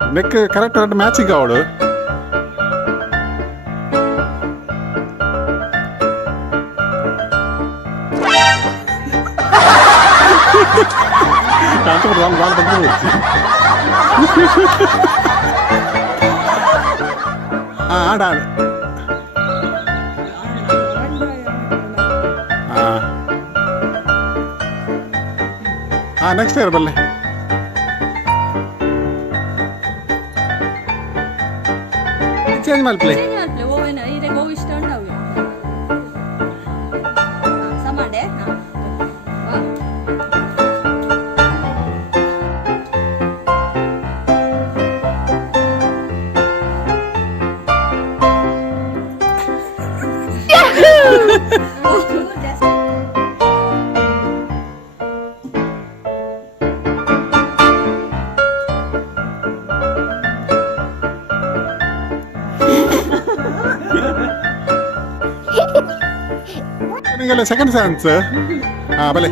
Neck correct matching ಅವಳು ಆಡ next year ಬಲ್ಲೆ ಚೇಂಜ್ ಮಾಡ್ಪ್ಲೆ ಇಷ್ಟ ಉಂಟಾವು ಸಮಾಡೆ ನಿಮಗೆಲ್ಲ ಸೆಕೆಂಡ್ ಚಾನ್ಸ್ ಬಲೆ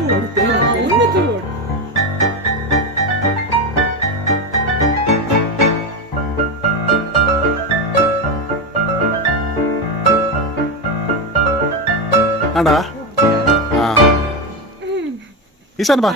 ಆಡ ಈಶಾನ್ ಬಾ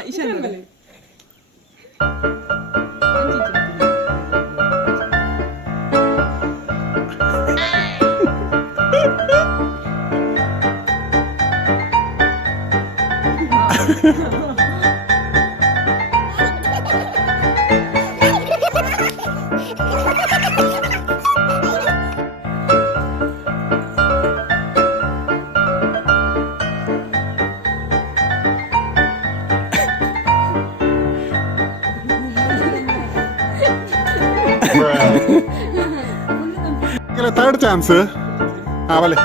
ಥರ್ಡ್ ಚಾನ್ಸ್ ಬಲೆ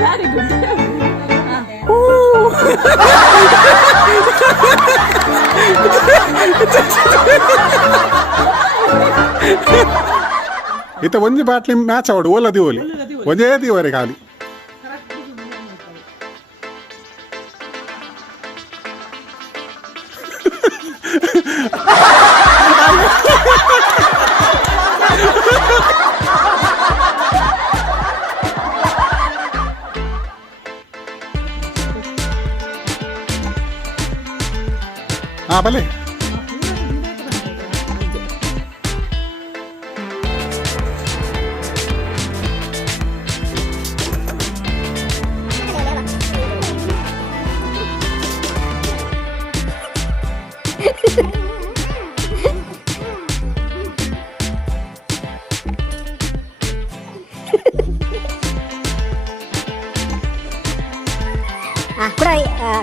ವೆರಿ ಗುಡ್ ಇತ್ತ ಒಂಜಿ ಬಾಟ್ಲಿ ಮ್ಯಾಚ್ ಆವಡು ಓಲದಿ ಓಲಿ ಒಂದೇ ದಿವರೆ ಖಾಲಿ ಬಲೆ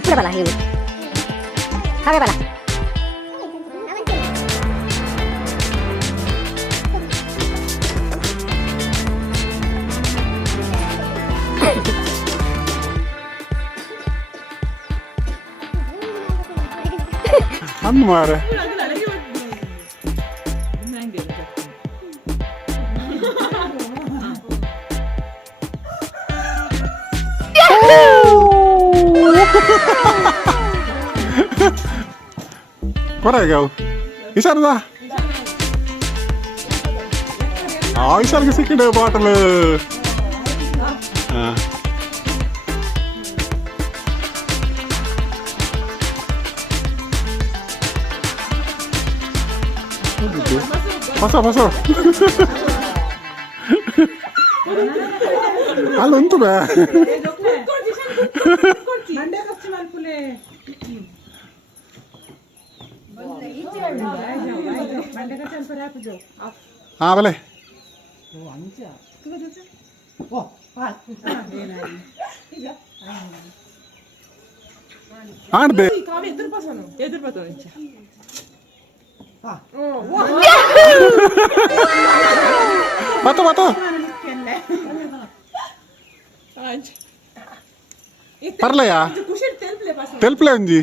kuda bala ini. Hawe bala. Mare. Korega. Isar da. Isar ke second bottle. Pasok. Halo untuk ba? Boleh. ಆಡ್ದೆ ಎದುರು ಬರ್ತಾವ ಬತ್ತ ಬತ್ತ ಪರ್ಲಯ್ಯ ಖುಷಿ ತೆಲ್ಪ್ಲೆ ಪಾಸ್ ತೆಲ್ಪ್ಲೆ ಒಂಜಿ